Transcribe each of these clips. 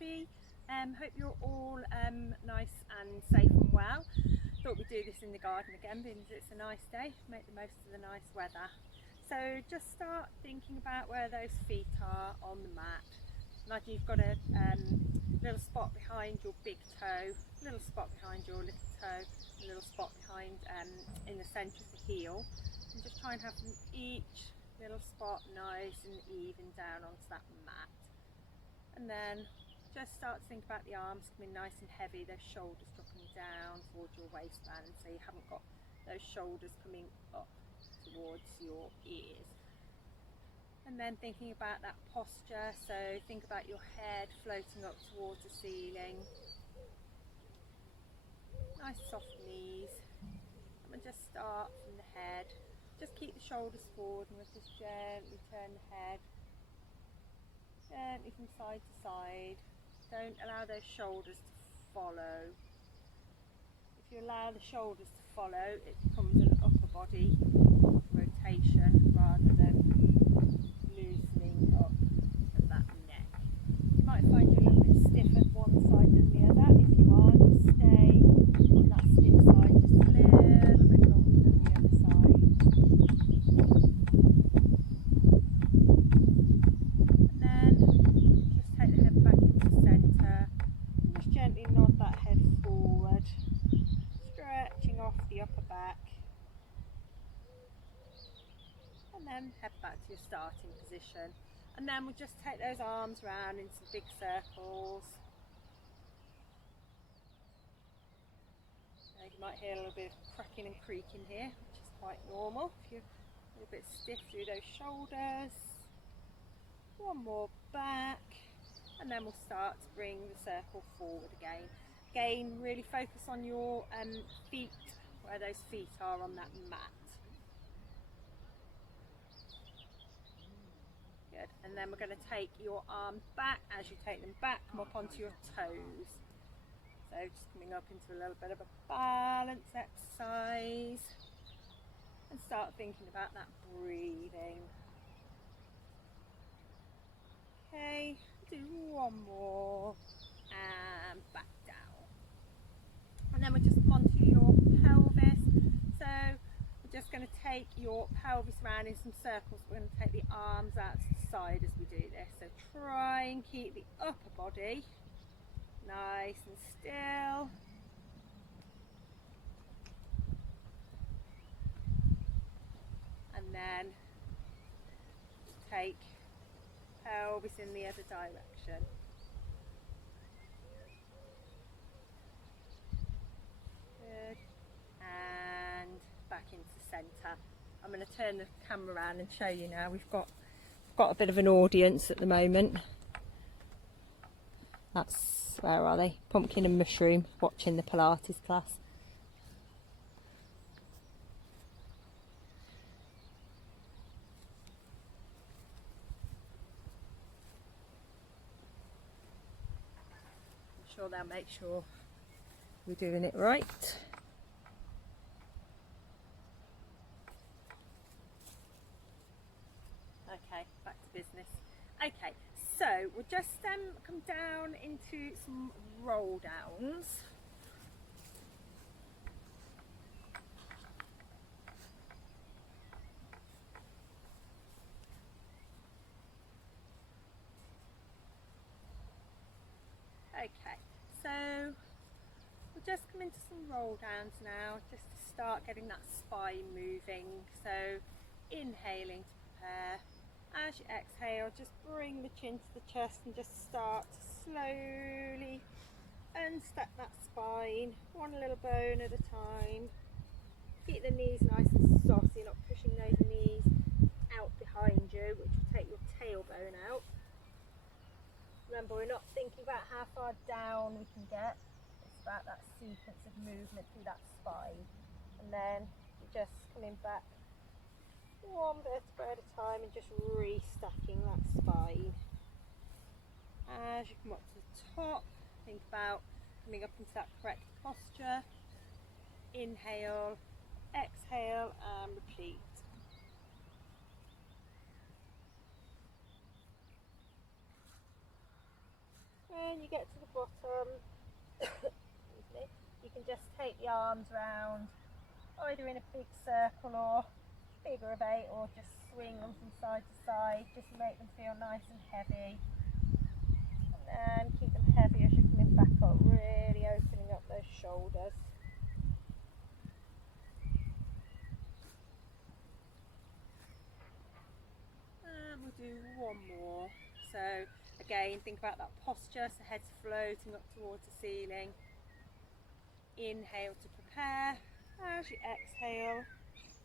everybody. Hope you're all nice and safe and well. Thought we'd do this in the garden again because it's a nice day, make the most of the nice weather. So just start thinking about where those feet are on the mat. Imagine you've got a little spot behind your big toe, a little spot behind your little toe, a little spot behind in the centre of the heel, and just try and have each little spot nice and even down onto that mat. And then just start to think about the arms coming nice and heavy, those shoulders dropping down towards your waistband, so you haven't got those shoulders coming up towards your ears. And then thinking about that posture, so think about your head floating up towards the ceiling, nice soft knees, and just start from the head. Just keep the shoulders forward and we'll just gently turn the head, gently from side to side. Don't allow those shoulders to follow. If you allow the shoulders to follow, it becomes an upper body rotation rather than loosening up of that neck. You might find you a little bit stiff at one side than the other. If you are, just stay on that stiff side just a little bit longer than the other side. And then just take the head back into centre and just gently nod that head forward, stretching off the upper back. And then head back to your starting position, and then we'll just take those arms round in some big circles. So you might hear a little bit of cracking and creaking here, which is quite normal if you're a little bit stiff through those shoulders. One more back, and then we'll start to bring the circle forward again. Again, really focus on your feet, where those feet are on that mat. Good. And then we're going to take your arms back. As you take them back, come up onto your toes. So just coming up into a little bit of a balance exercise, and start thinking about that breathing. Okay, do one more and back down. And then we're just onto your pelvis. So we're just going to take your pelvis around in some circles. We're going to take the arms out to the side as we do this. So try and keep the upper body nice and still. And then take pelvis in the other direction. Good. And back into centre. I'm going to turn the camera around and show you now. We've got a bit of an audience at the moment. That's, where are they? Pumpkin and Mushroom watching the Pilates class. I'm sure they'll make sure we're doing it right. Okay, back to business. Okay, so we'll just come down into some roll downs. Okay, so we'll just come into some roll downs now, just to start getting that spine moving. So inhaling to prepare. As you exhale, just bring the chin to the chest and just start to slowly unstack that spine, one little bone at a time. Keep the knees nice and soft so you're not pushing those knees out behind you, which will take your tailbone out. Remember, we're not thinking about how far down we can get, it's about that sequence of movement through that spine. And then you're just coming back one vertebra at a time and just restacking that spine. As you come up to the top, think about coming up into that correct posture. Inhale, exhale and repeat. When when you get to the bottom, excuse me, you can just take the arms round, either in a big circle or figure of 8, or just swing them from side to side, just to make them feel nice and heavy. And then keep them heavy as you're coming back up, really opening up those shoulders. And we'll do one more. So again, think about that posture, so head's floating up towards the ceiling. Inhale to prepare. As you exhale,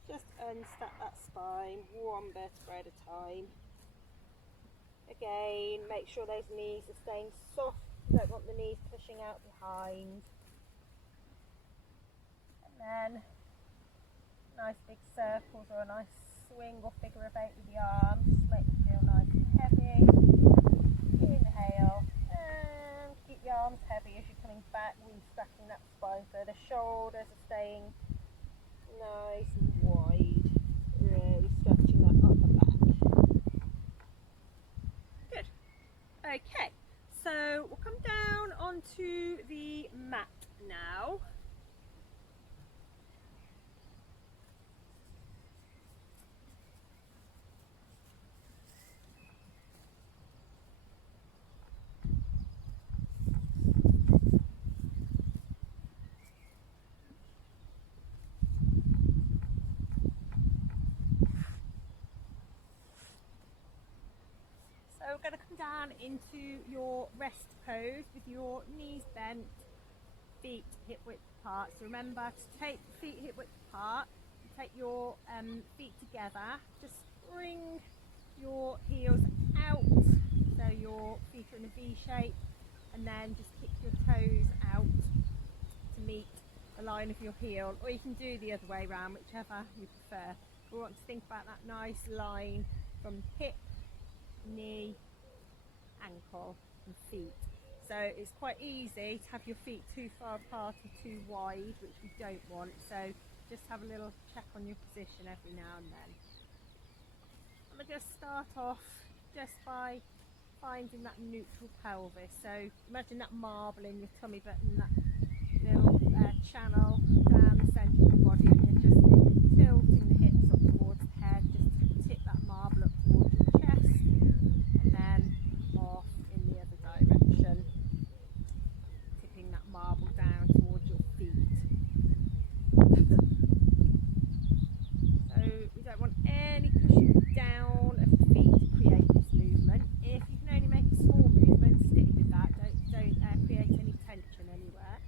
just unstack that spine, one vertebra at a time. Again, make sure those knees are staying soft. You don't want the knees pushing out behind. And then nice big circles or a nice swing or figure of 8 with the arms. Just make them feel nice and heavy. Inhale and keep the arms heavy as you're coming back, re-stacking that spine so the shoulders are staying nice and wide, really stretching that upper back. Good. Okay, so we'll come down onto the mat now. So we're going to come down into your rest pose with your knees bent, feet hip width apart. So remember to take the feet hip width apart, take your feet together, just bring your heels out so your feet are in a V shape, and then just kick your toes out to meet the line of your heel, or you can do the other way around, whichever you prefer. We want to think about that nice line from hip, knee, ankle and feet. So it's quite easy to have your feet too far apart or too wide, which we don't want, so just have a little check on your position every now and then. I'm going to just start off just by finding that neutral pelvis. So imagine that marble in your tummy button, that little channel down the centre of the body, and you're just tilting the hips up towards the head, just to tip that marble up towards your chest, and then off in the other direction, tipping that marble down towards your feet. So we don't want any pushing down of the feet to create this movement. If you can only make a small movement, stick with that. Don't create any tension anywhere.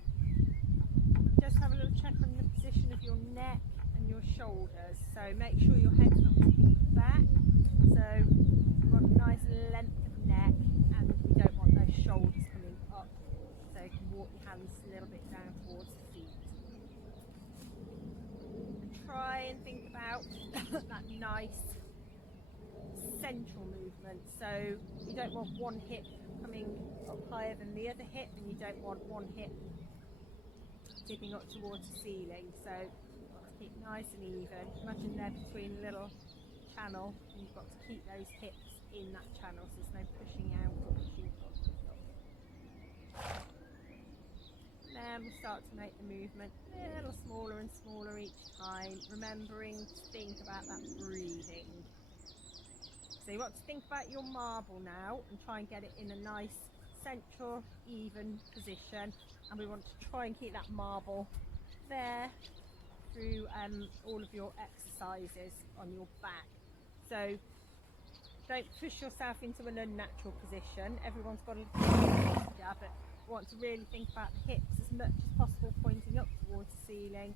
Just have a little check on the position of your neck and your shoulders. So make sure your head's not tipping back. So you want a nice length of neck, and you don't want those shoulders coming up. So you can walk your hands a little bit down towards the feet. And try and think about that nice central movement. So you don't want one hip coming up higher than the other hip, and you don't want one hip tipping up towards the ceiling. So you've got to keep nice and even. Imagine they're between a little channel, and you've got to keep those hips in that channel, so there's no pushing out or pushing up. Then we'll start to make the movement a little smaller and smaller each time, remembering to think about that breathing. So you want to think about your marble now and try and get it in a nice central even position, and we want to try and keep that marble there through all of your exercises on your back. So don't push yourself into an unnatural position. Everyone's got a little posture, but you want to really think about the hips as much as possible pointing up towards the ceiling,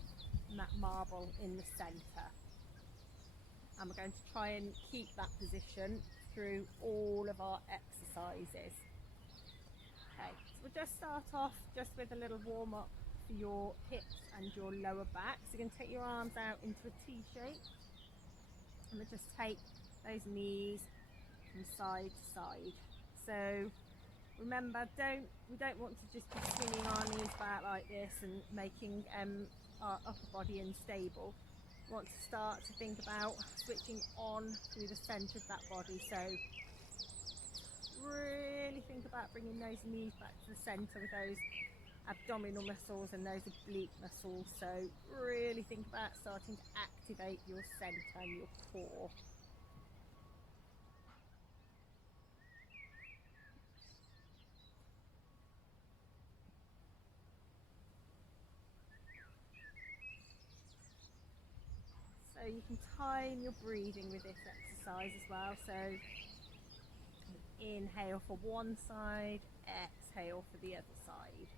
and that marble in the centre. And we're going to try and keep that position through all of our exercises. Okay, so we'll just start off just with a little warm up for your hips and your lower back. So you're going to take your arms out into a T shape, and we'll just take those knees from side to side. So remember, we don't want to just be swinging our knees back like this and making our upper body unstable. We want to start to think about switching on through the centre of that body. So really think about bringing those knees back to the centre with those abdominal muscles and those oblique muscles. So really think about starting to activate your centre and your core. So you can time your breathing with this exercise as well. So inhale for one side, exhale for the other side.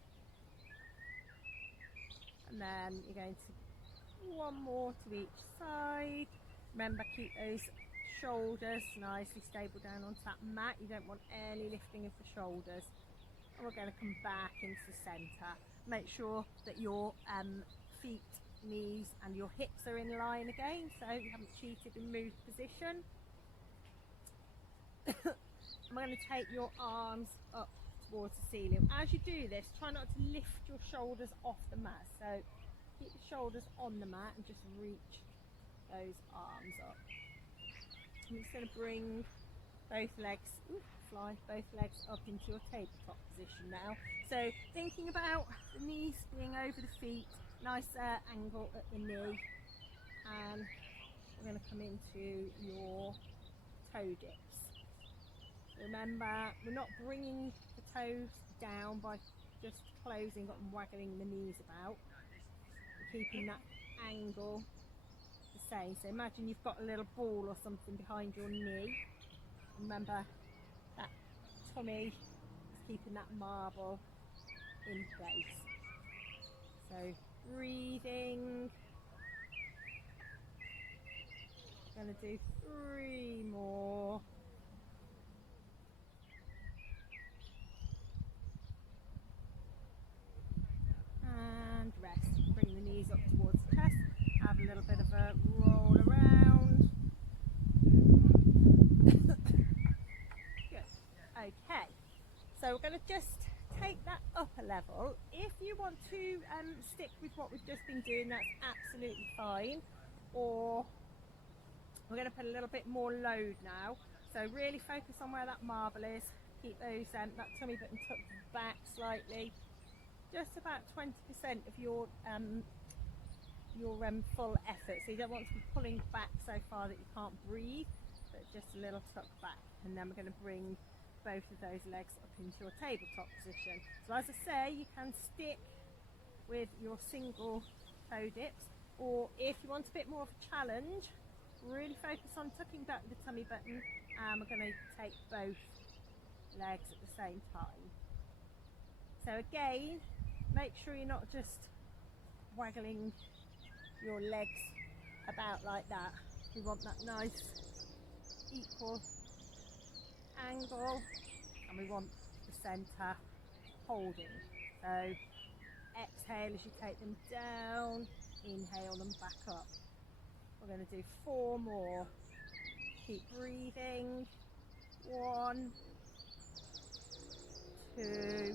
And then you're going to one more to each side. Remember, keep those shoulders nicely stable down onto that mat. You don't want any lifting of the shoulders. And we're going to come back into the centre. Make sure that your feet, knees and your hips are in line again, so you haven't cheated and moved position. I'm going to take your arms up towards the ceiling. As you do this, try not to lift your shoulders off the mat, so keep the shoulders on the mat and just reach those arms up. I'm just going to bring both legs up into your tabletop position now. So thinking about the knees being over the feet, nice angle at the knee, and we're going to come into your toe dips. Remember, we're not bringing the toes down by just closing up and waggling the knees about. We're keeping that angle the same. So imagine you've got a little ball or something behind your knee. Remember, that tummy is keeping that marble in place. So breathing. I'm going to do 3 more. And rest. Bring the knees up towards the chest. Have a little bit of a roll around. Good. Okay. So we're going to just take that up a level. If you want to stick with what we've just been doing, that's absolutely fine. Or we're going to put a little bit more load now. So really focus on where that marble is. Keep those that tummy button tucked back slightly. Just about 20% of your full effort. So you don't want to be pulling back so far that you can't breathe, but just a little tuck back. And then we're going to bring both of those legs up into your tabletop position. So as I say, you can stick with your single toe dips, or if you want a bit more of a challenge, really focus on tucking back the tummy button, and we're going to take both legs at the same time. So again, make sure you're not just waggling your legs about like that. You want that nice equal angle, and we want the centre holding. So exhale as you take them down, inhale them back up. We're going to do 4 more. Keep breathing. 1, 2,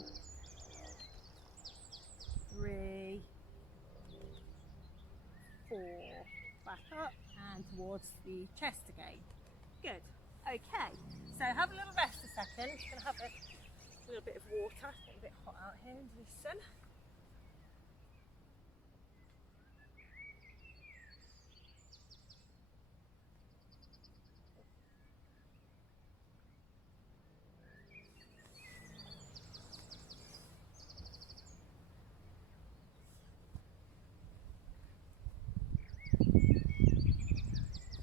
3, 4. Back up and towards the chest again. Good. Okay, so have a little rest a second. Just going to have a little bit of water. It's getting a bit hot out here in the sun.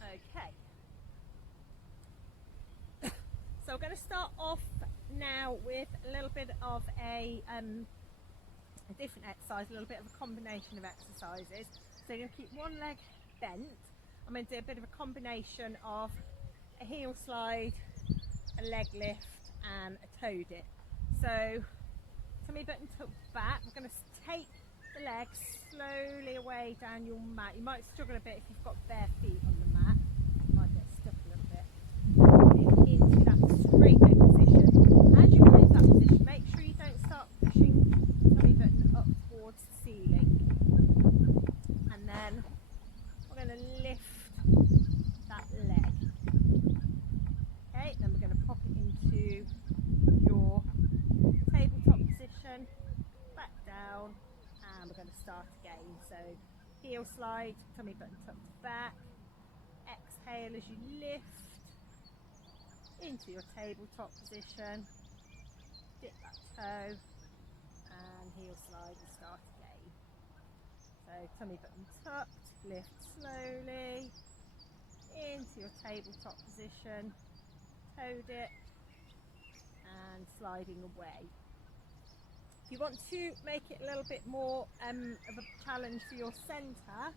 Okay. So we're going to start off now with a little bit of a different exercise, a little bit of a combination of exercises. So you're going to keep one leg bent. I'm going to do a bit of a combination of a heel slide, a leg lift and a toe dip. So tummy button tucked back. We're going to take the legs slowly away down your mat. You might struggle a bit if you've got bare feet on the mat. You might get stuck a little bit. Into that straight leg position. As you come into that position, make sure you don't start pushing the tummy button up towards the ceiling. And then we're going to lift that leg. Okay, then we're going to pop it into down, and we're going to start again. So heel slide, tummy button tucked back, exhale as you lift into your tabletop position, dip that toe, and heel slide and start again. So tummy button tucked, lift slowly into your tabletop position, toe dip, and sliding away. If you want to make it a little bit more of a challenge for your centre,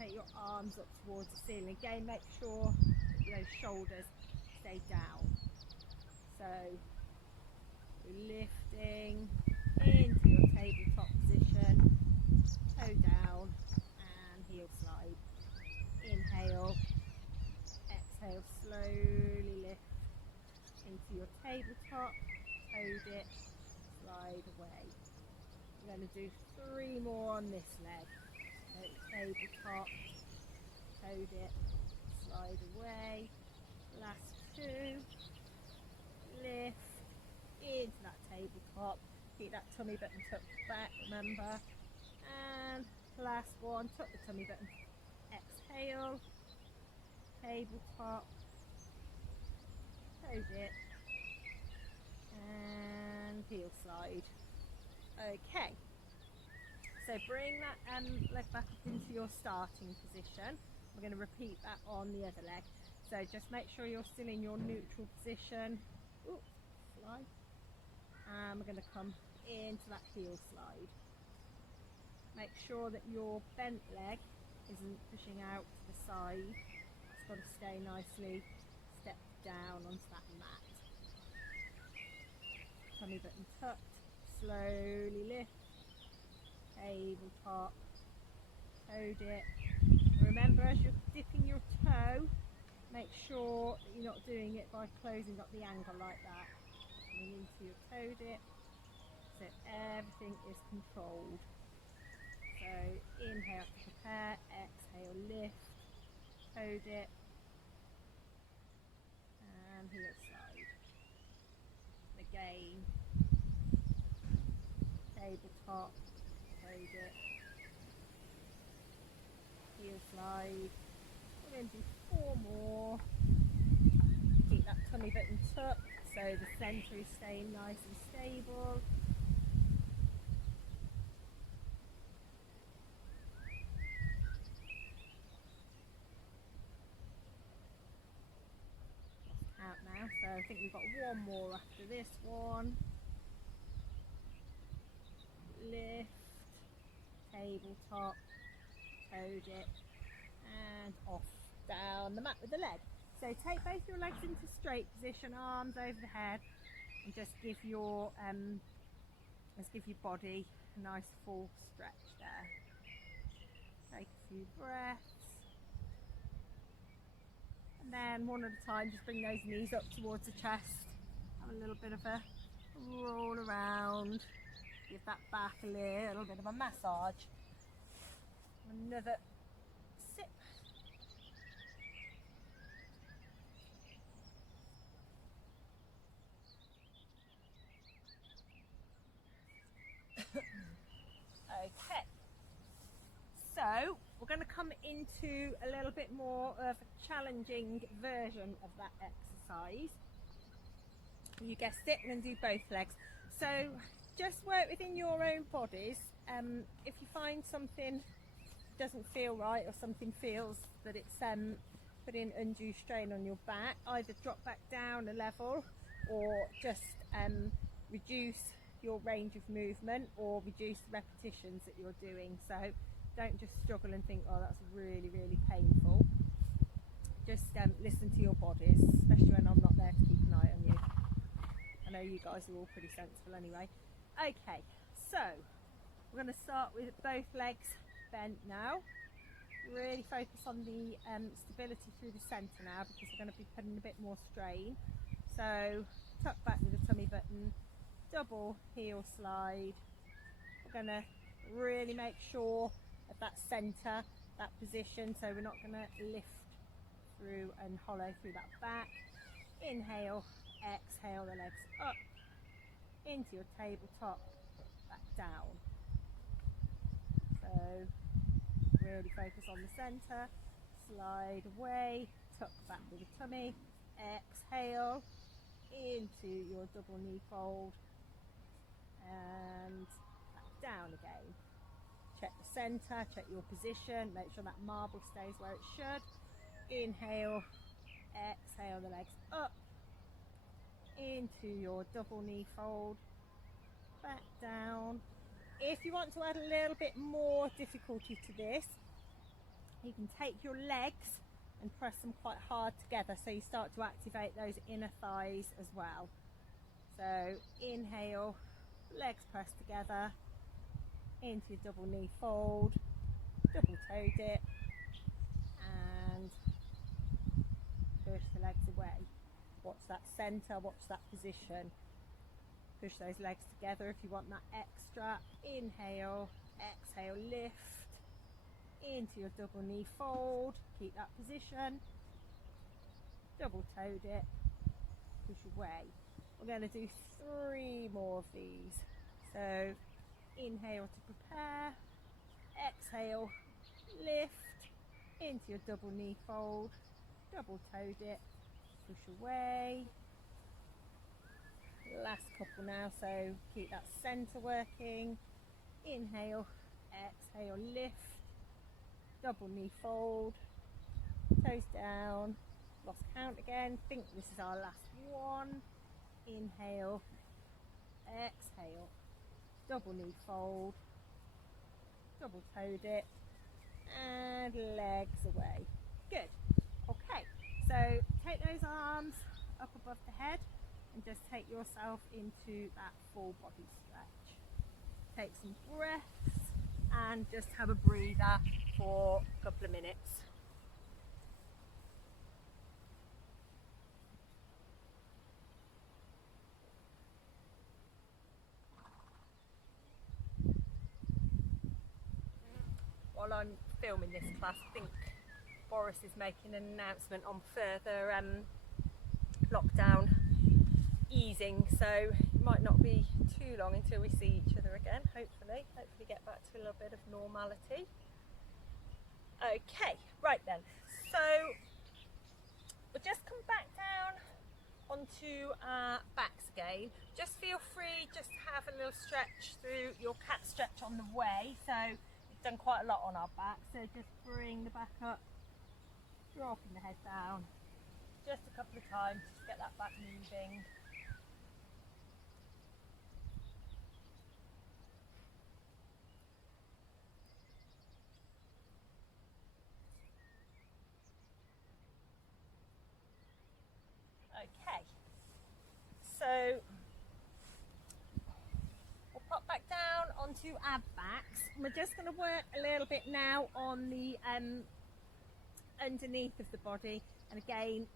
take your arms up towards the ceiling. Again, make sure that those shoulders stay down. So you're lifting into your tabletop position, toe down, and heel slide. Inhale, exhale, slowly lift into your tabletop, toe dip, slide away. We're going to do 3 more on this leg. So tabletop, toe dip, slide away. Last 2. Lift into that tabletop. Keep that tummy button tucked back, remember. And last one, tuck the tummy button. Exhale, tabletop, toe dip, and heel slide. Okay, so bring that leg back up into your starting position. We're going to repeat that on the other leg. So just make sure you're still in your neutral position. Ooh, slide. And we're going to come into that heel slide. Make sure that your bent leg isn't pushing out to the side. It's got to stay nicely stepped down onto that mat. Tummy button tucked, slowly lift, tabletop, toe dip. Remember, as you're dipping your toe, make sure that you're not doing it by closing up the ankle like that. Coming into your toe dip, so everything is controlled. So inhale to prepare, exhale, lift, toe dip, and heel slide. Again, tabletop, toe dip, heel slide. We're going to do 4 more. Keep that tummy button tucked so the centre is staying nice and stable. Out now, so I think we've got 1 more after this one. Lift, tabletop, toe dip, and off down the mat with the leg. So take both your legs into straight position, arms over the head, and just give your body a nice full stretch there. Take a few breaths, and then one at a time just bring those knees up towards the chest. Have a little bit of a roll around, give that back a little bit of a massage. Another sip. Okay, so we're going to come into a little bit more of a challenging version of that exercise. You guessed it, we're going to do both legs. So just work within your own bodies. If you find something doesn't feel right, or something feels that it's putting undue strain on your back, either drop back down a level or just reduce your range of movement or reduce the repetitions that you're doing. So don't just struggle and think, oh, that's really, really painful. Just listen to your bodies, especially when I'm not there to keep an eye on you. I know you guys are all pretty sensible anyway. Okay, so we're going to start with both legs bent now. Really focus on the stability through the centre now, because we're going to be putting a bit more strain. So tuck back with the tummy button, double heel slide. We're going to really make sure of that centre, that position, so we're not going to lift through and hollow through that back. Inhale, exhale the legs up into your tabletop, back down. So really focus on the centre, slide away, tuck back with the tummy, exhale into your double knee fold and back down again. Check the centre, check your position, make sure that marble stays where it should. Inhale, exhale the legs up into your double knee fold, back down. If you want to add a little bit more difficulty to this, you can take your legs and press them quite hard together so you start to activate those inner thighs as well. So inhale, legs pressed together into your double knee fold, double toe dip, and push the legs away. Watch that centre, watch that position. Push those legs together if you want that extra. Inhale, exhale, lift into your double knee fold. Keep that position. Double toe dip, push away. We're going to do 3 more of these. So inhale to prepare, exhale, lift into your double knee fold, double toe dip, push away. Last couple now, so keep that centre working. Inhale, exhale, lift, double knee fold, toes down, lost count again, think this is our last one. Inhale, exhale, double knee fold, double toe dip, and legs away. Good. Okay, so take those arms up above the head and just take yourself into that full body stretch. Take some breaths and just have a breather for a couple of minutes. While I'm filming this class, I think Boris is making an announcement on further lockdown easing, so it might not be too long until we see each other again, hopefully get back to a little bit of normality. Okay, right then, so we'll just come back down onto our backs again. Just feel free just to have a little stretch through your cat stretch on the way. So we've done quite a lot on our back, so just bring the back up, dropping the head down just a couple of times to get that back moving. Okay, so we'll pop back down onto our backs. We're just going to work a little bit now on the underneath of the body, and again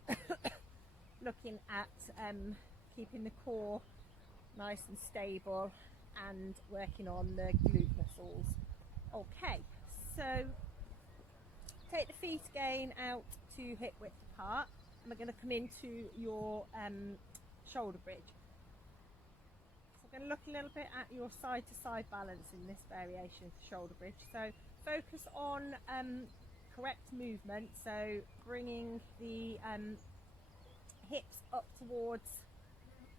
looking at keeping the core nice and stable and working on the glute muscles. Okay, so take the feet again out to hip width apart. We're going to come into your shoulder bridge. So we're going to look a little bit at your side to side balance in this variation of the shoulder bridge. So focus on correct movement, so bringing the hips up towards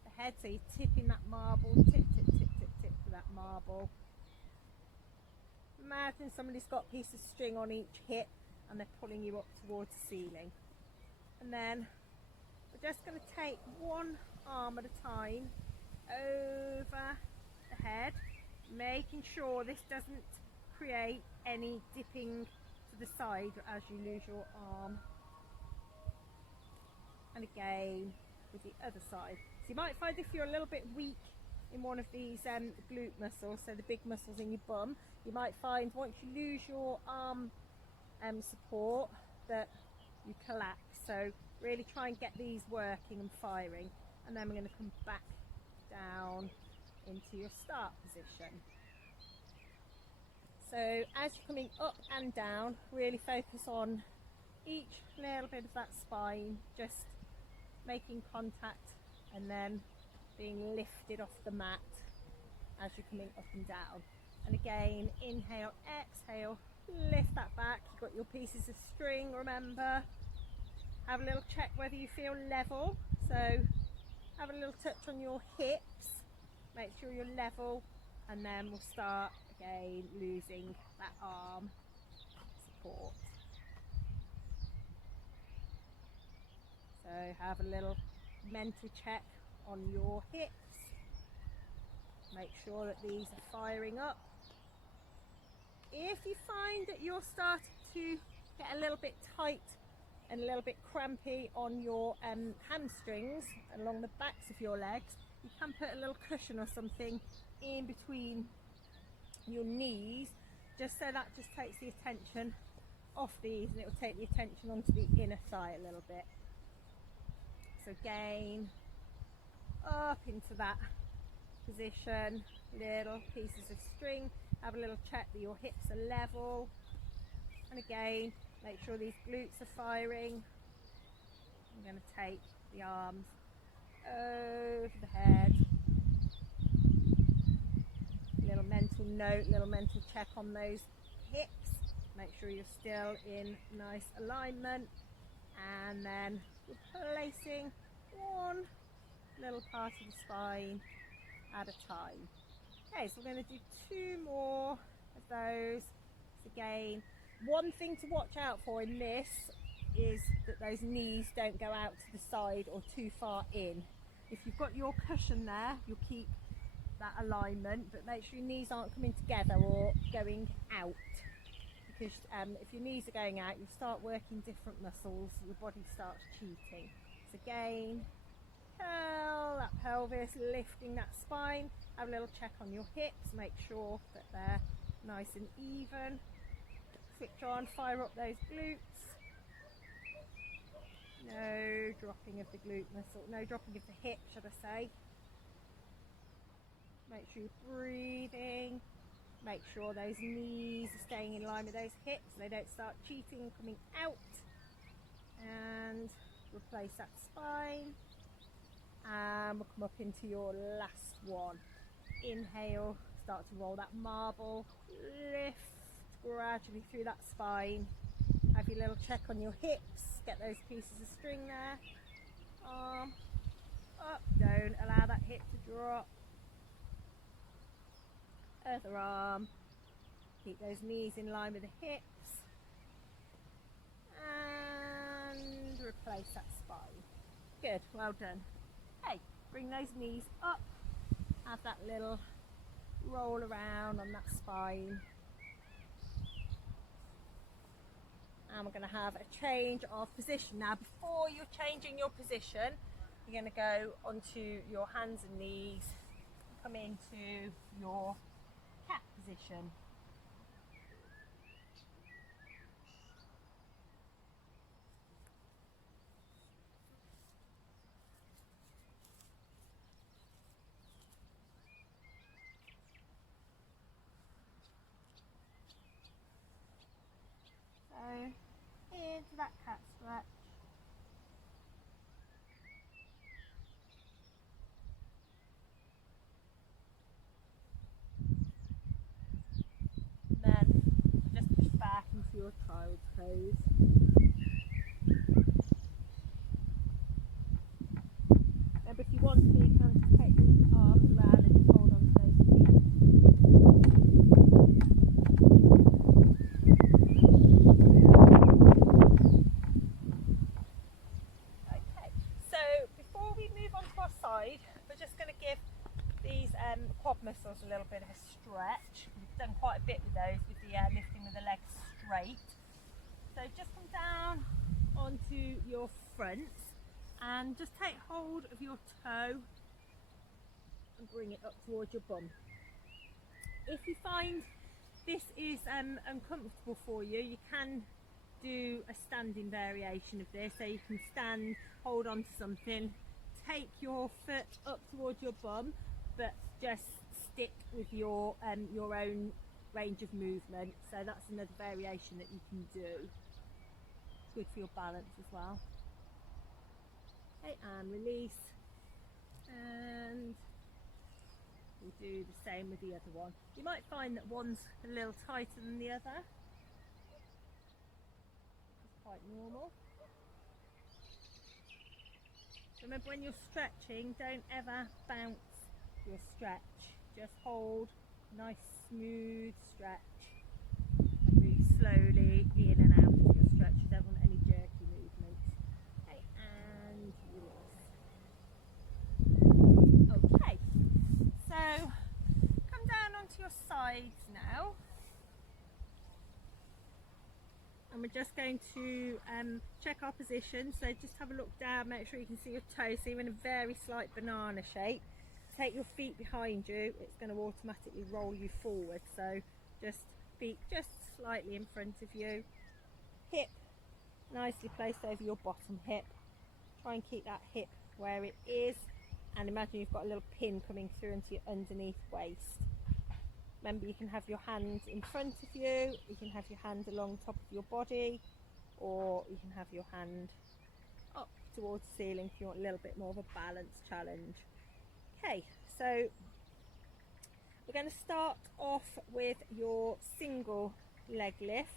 the head, so you're tipping that marble, tip, tip, tip, tip, tip for that marble. Imagine somebody's got a piece of string on each hip and they're pulling you up towards the ceiling. And then we're just going to take one arm at a time over the head, making sure this doesn't create any dipping to the side as you lose your arm. And again with the other side. So you might find if you're a little bit weak in one of these glute muscles, so the big muscles in your bum, you might find once you lose your arm support that you collapse. So really try and get these working and firing, and then we're going to come back down into your start position. So as you're coming up and down, really focus on each little bit of that spine, just making contact and then being lifted off the mat as you're coming up and down. And again, inhale, exhale, lift that back. You've got your pieces of string, remember. Have a little check whether you feel level. So have a little touch on your hips, make sure you're level, and then we'll start again losing that arm support. So have a little mental check on your hips, make sure that these are firing up. If you find that you're starting to get a little bit tight and a little bit crampy on your hamstrings along the backs of your legs, you can put a little cushion or something in between your knees, just so that just takes the attention off these, and it will take the attention onto the inner thigh a little bit. So again, up into that position, little pieces of string, have a little check that your hips are level, and again make sure these glutes are firing. I'm going to take the arms over the head, little mental note, little mental check on those hips, make sure you're still in nice alignment, and then replacing one little part of the spine at a time. Okay, so we're going to do 2 more of those. So again, one thing to watch out for in this is that those knees don't go out to the side or too far in. If you've got your cushion there, you'll keep that alignment, but make sure your knees aren't coming together or going out, because if your knees are going out, you'll start working different muscles, your body starts cheating. So again, curl that pelvis, lifting that spine, have a little check on your hips, make sure that they're nice and even. Switch on, fire up those glutes. No dropping of the glute muscle, no dropping of the hip, should I say. Make sure you're breathing. Make sure those knees are staying in line with those hips so they don't start cheating and coming out. And replace that spine. And we'll come up into your last one. Inhale, start to roll that marble, lift gradually through that spine. Have your little check on your hips, get those pieces of string there. Arm up, don't allow that hip to drop. Other arm, keep those knees in line with the hips, and replace that spine. Good, well done. Hey, bring those knees up, have that little roll around on that spine. And we're going to have a change of position. Now, before you're changing your position, you're going to go onto your hands and knees, come into your cat position. So, into that cat stretch. Then just push back into your child's pose. And if you want to, you can just take the arms around and just hold on to those feet. Okay, so before we move on to our side, we're just going to give these quad muscles a little bit of a stretch. We've done quite a bit with those, with the lifting with the legs straight. So just come down onto your fronts and just take hold of your toe and bring it up towards your bum. If you find this is uncomfortable for you, you can do a standing variation of this. So you can stand, hold on to something, take your foot up towards your bum, but just stick with your own range of movement. So that's another variation that you can do. It's good for your balance as well. Okay, and release, and we'll do the same with the other one. You might find that one's a little tighter than the other. It's quite normal. Remember, when you're stretching, don't ever bounce your stretch. Just hold, nice smooth stretch, and move slowly in and out of your stretch. You don't want any jerky movements. Okay, and release. Okay, so come down onto your sides now. And we're just going to check our position, so just have a look down, make sure you can see your toes, so you're in a very slight banana shape. Take your feet behind you, it's going to automatically roll you forward, so just feet just slightly in front of you, hip nicely placed over your bottom hip. Try and keep that hip where it is, and imagine you've got a little pin coming through into your underneath waist. Remember, you can have your hand in front of you, you can have your hand along top of your body, or you can have your hand up towards the ceiling if you want a little bit more of a balance challenge. Okay, so we're going to start off with your single leg lift,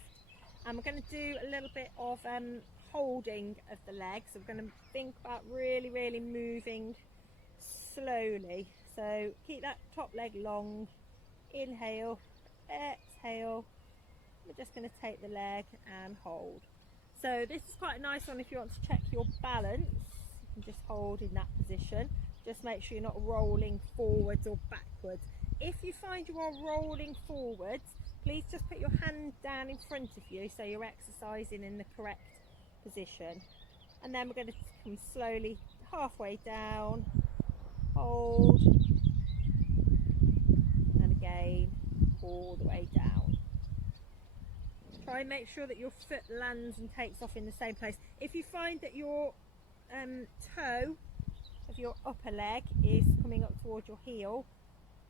and we're going to do a little bit of holding of the legs. So we're going to think about really moving slowly. So keep that top leg long. Inhale, exhale. We're just going to take the leg and hold. So this is quite a nice one if you want to check your balance. You can just hold in that position. Just make sure you're not rolling forwards or backwards. If you find you are rolling forwards, please just put your hand down in front of you so you're exercising in the correct position. And then we're going to come slowly halfway down, hold, again, all the way down. Try and make sure that your foot lands and takes off in the same place. If you find that your toe of your upper leg is coming up towards your heel,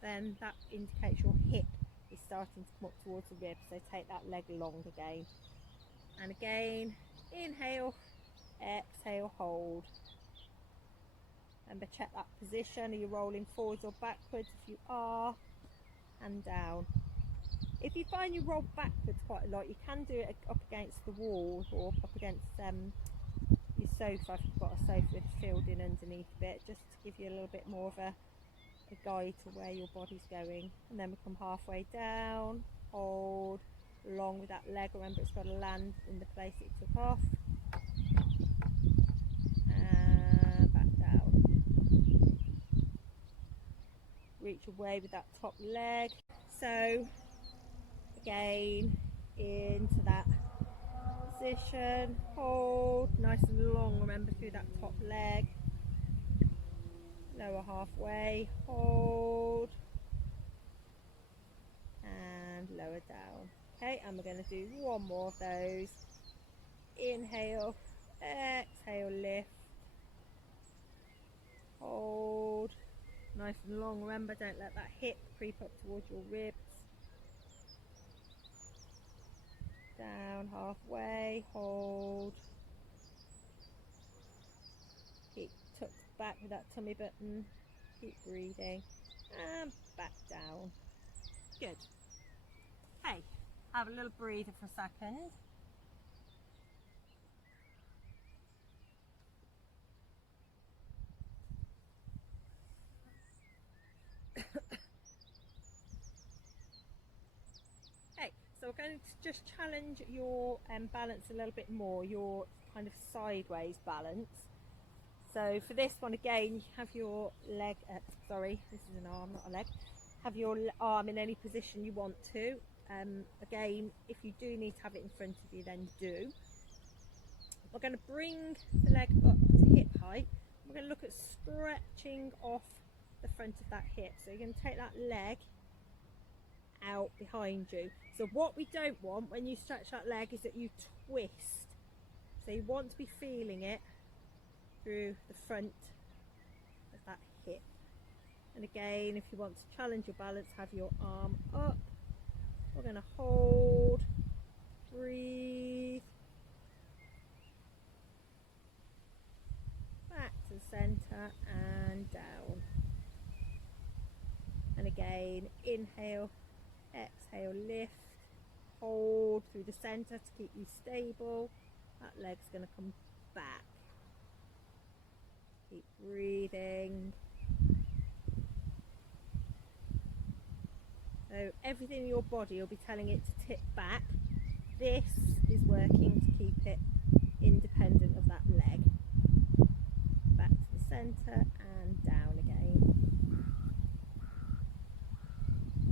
then that indicates your hip is starting to come up towards the rib, so take that leg long again. And again, inhale, exhale, hold. Remember, check that position. Are you rolling forwards or backwards? If you are, and down. If you find you roll backwards quite a lot, you can do it up against the wall or up against your sofa if you've got a sofa with filled in underneath a bit, just to give you a little bit more of a guide to where your body's going. And then we come halfway down, hold, long with that leg. Remember, it's got to land in the place it took off, and back down. Reach away with that top leg. So again, into that position, hold, nice and long, remember, through that top leg. Lower halfway, hold, and lower down. Okay, and we're going to do one more of those. Inhale, exhale, lift, hold, nice and long. Remember, don't let that hip creep up towards your ribs. Down halfway, hold. Keep tucked back with that tummy button. Keep breathing. And back down. Good. Hey, have a little breather for a second. So we're going to just challenge your balance a little bit more, your kind of sideways balance. So for this one, again, you have your leg, sorry, this is an arm, not a leg. Have your arm in any position you want to. Again, if you do need to have it in front of you, then do. We're going to bring the leg up to hip height. We're going to look at stretching off the front of that hip. So you're going to take that leg out behind you. So what we don't want when you stretch that leg is that you twist. So you want to be feeling it through the front of that hip. And again, if you want to challenge your balance, have your arm up. We're going to hold, breathe, back to the centre and down. And again, inhale, exhale, lift, hold through the center to keep you stable. That leg's going to come back. Keep breathing. So everything in your body will be telling it to tip back. This is working to keep it independent of that leg. Back to the centre and down again.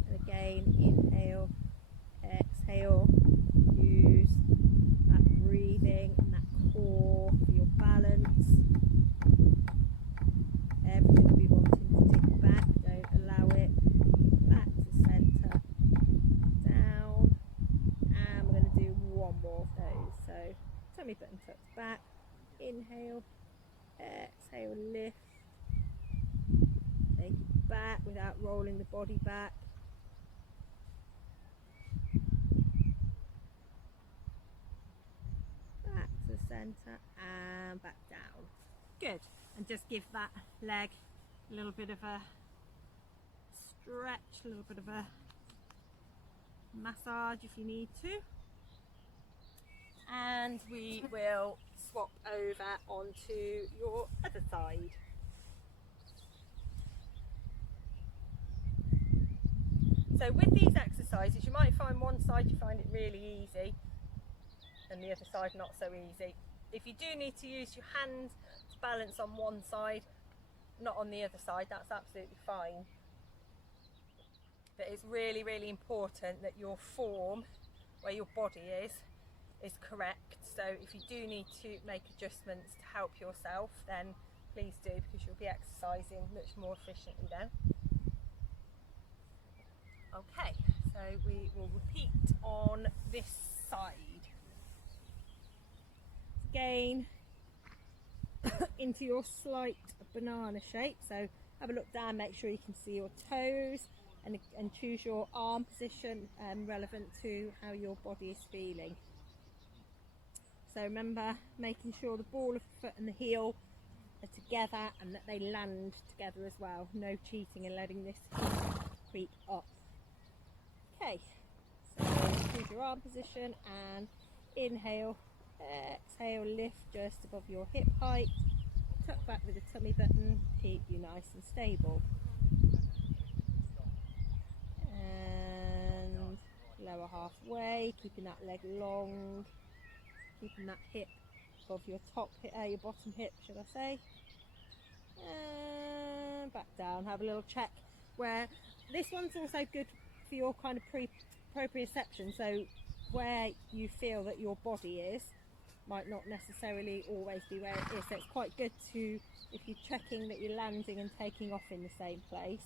And again, inhale, exhale. Use that breathing and that core for your balance. Everything will be wanting to tip back. Don't allow it. Back to the centre, down, and we're going to do one more of those. So tummy button tucked back, inhale, exhale, lift, take it back without rolling the body back. Back to the centre and back down. Good. And just give that leg a little bit of a stretch, a little bit of a massage if you need to. And we will swap over onto your other side. So with these exercises, you might find one side you find it really easy and the other side not so easy. If you do need to use your hands to balance on one side, not on the other side, that's absolutely fine. But it's really, really important that your form, where your body is correct. So if you do need to make adjustments to help yourself, then please do, because you'll be exercising much more efficiently then. Okay, so we will repeat on this side. Again, into your slight banana shape. So have a look down, make sure you can see your toes, and choose your arm position relevant to how your body is feeling. So remember, making sure the ball of the foot and the heel are together and that they land together as well. No cheating and letting this creep up. Okay, so choose your arm position and inhale, exhale, lift just above your hip height. Tuck back with the tummy button, keep you nice and stable. And lower halfway, keeping that leg long, keeping that hip above your top hip, your bottom hip, should I say. And back down. Have a little check where this one's also good for your kind of proprioception. So where you feel that your body is might not necessarily always be where it is. So it's quite good to, if you're checking that you're landing and taking off in the same place,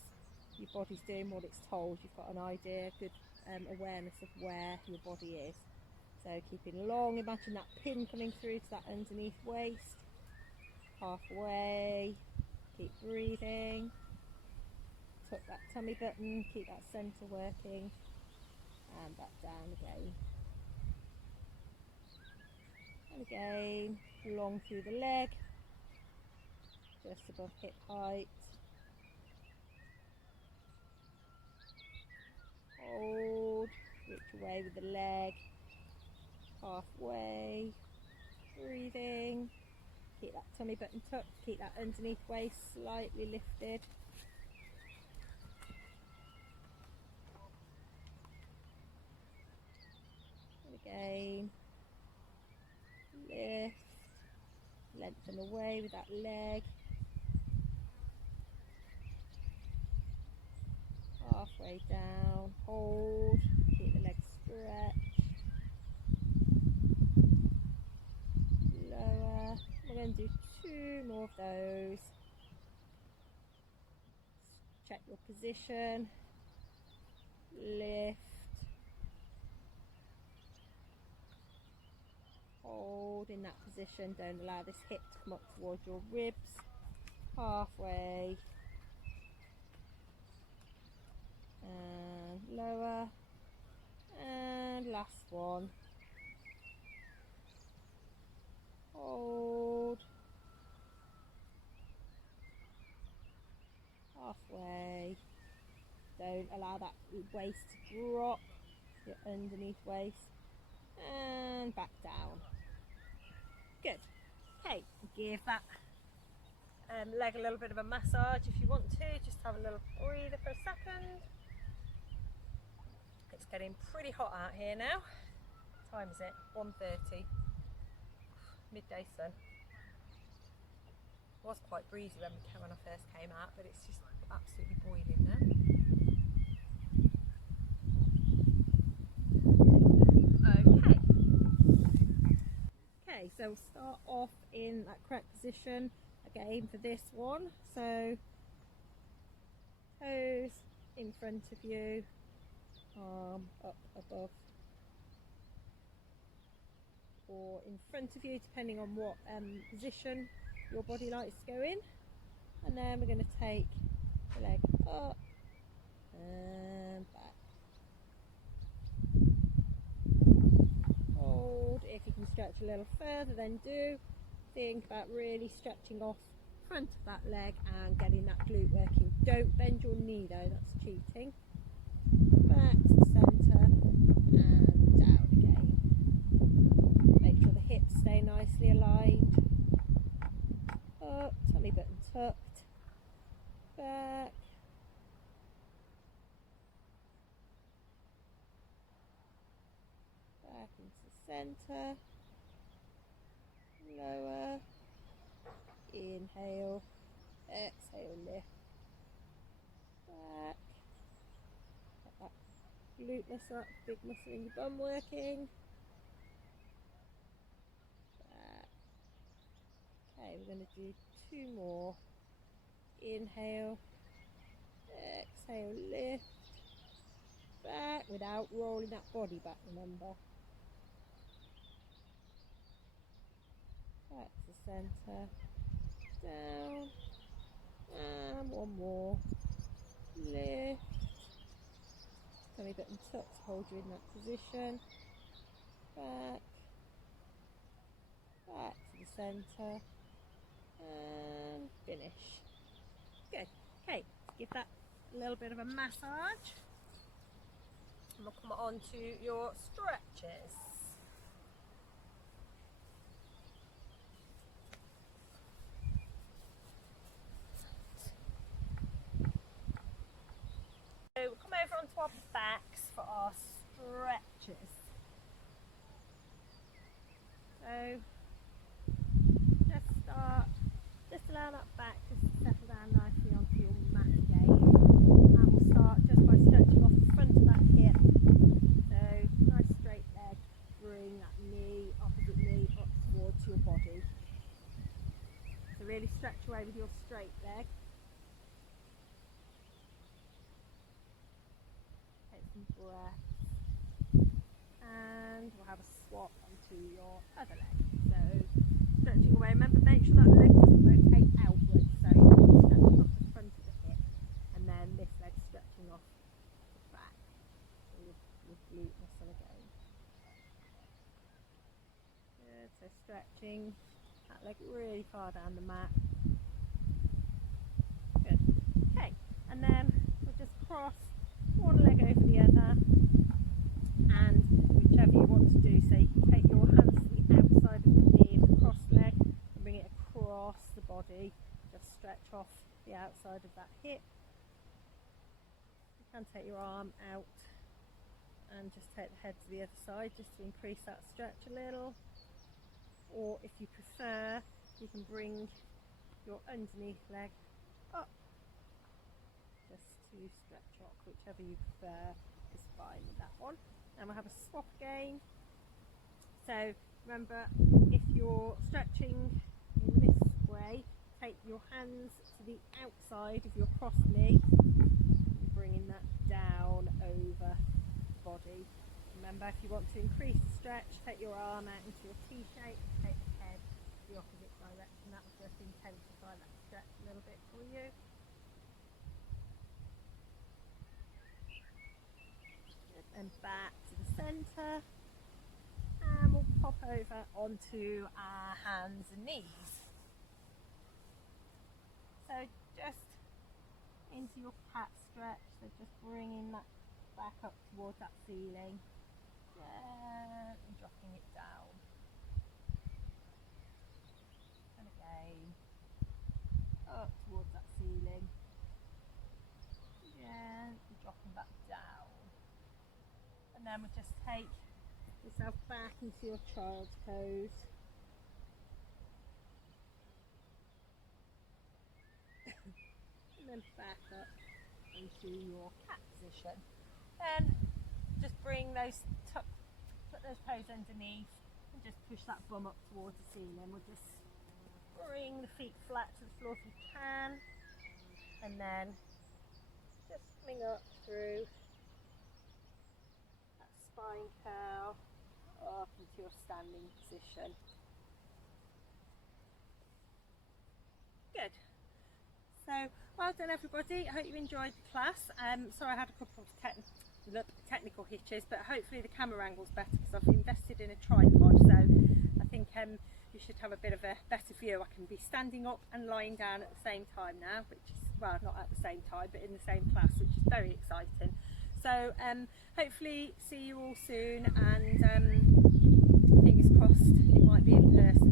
your body's doing what it's told, you've got an idea, good awareness of where your body is. So keeping long, imagine that pin coming through to that underneath waist, halfway, keep breathing, tuck that tummy button, keep that centre working, and back down again. And again, long through the leg, just above hip height. Hold, reach away with the leg, halfway, breathing. Keep that tummy button tucked, keep that underneath waist slightly lifted. And again, lift, lengthen away with that leg. Halfway down, hold, keep the leg stretched. Lower. We're going to do 2 more of those. Check your position. Lift. Hold in that position. Don't allow this hip to come up towards your ribs. Halfway. And lower. And last one. Hold. Halfway. Don't allow that waist to drop, your underneath waist, and back down. Good. Okay, give that leg a little bit of a massage if you want to. Just have a little breather for a second. It's getting pretty hot out here now. What time is it? 1:30. Midday sun. It was quite breezy when I first came out, but it's just absolutely boiling now. Okay, so we'll start off in that correct position again for this one. So toes in front of you, arm up above or in front of you, depending on what position your body likes to go in. And then we're going to take the leg up and back. Hold. If you can stretch a little further, then do. Think about really stretching off front of that leg and getting that glute working. Don't bend your knee though, that's cheating. Back to the centre and down again. Make sure the hips stay nicely aligned. Up, tummy button tucked. Back. Back into the centre. Lower. Inhale. Exhale, lift. Back. Get that glute muscle up, big muscle in your bum working. Back. Okay, we're going to do 2 more. Inhale. Exhale, lift. Back without rolling that body back, remember. Back to the centre. Down. And 1 more. Lift. Tummy button tucked, hold you in that position. Back. Back to the centre. And finish. Good. Okay, give that a little bit of a massage. And we'll come on to your stretches. So we'll come over onto our backs for our stretches. So just start, just allow that back to settle down nicely onto your mat again. And we'll start just by stretching off the front of that hip. So nice straight leg, bring that knee, opposite knee up towards your body. So really stretch away with your straight leg. Breath, and we'll have a swap onto your other leg. So stretching away, remember make sure that leg doesn't rotate outwards, so you're stretching off the front of the hip and then this leg stretching off the back, so your glute muscle again. Good, so stretching that leg really far down the mat. Good. Okay, and then we'll just cross one leg over the other, and whichever you want to do. So you can take your hands to the outside of the knee of the cross leg and bring it across the body. Just stretch off the outside of that hip. You can take your arm out and just take the head to the other side just to increase that stretch a little. Or if you prefer, you can bring your underneath leg up just to stretch off, whichever you prefer is fine with that one. And we'll have a swap again. So remember, if you're stretching in this way, take your hands to the outside of your cross knee and bringing that down over the body. Remember, if you want to increase the stretch, take your arm out into your T shape, take the head the opposite direction. That will just intensify that stretch a little bit for you. And back to the centre, and we'll pop over onto our hands and knees. So just into your cat's stretch, so just bringing that back up towards that ceiling, and dropping it down. And again, up towards that ceiling, again, and dropping back down. And then we'll just take yourself back into your child's pose. And then back up into your cat position. Then just bring those, put those toes underneath and just push that bum up towards the ceiling. We'll just bring the feet flat to the floor if you can, and then just coming up through that spine curl up into your standing position. Good. So well done everybody, I hope you enjoyed the class. Sorry I had a couple of technical hitches, but hopefully the camera angle's better because I've invested in a tripod, so I think you should have a bit of a better view. I can be standing up and lying down at the same time now, which is, well, not at the same time, but in the same class, which is very exciting. So hopefully see you all soon, and fingers crossed it might be in person.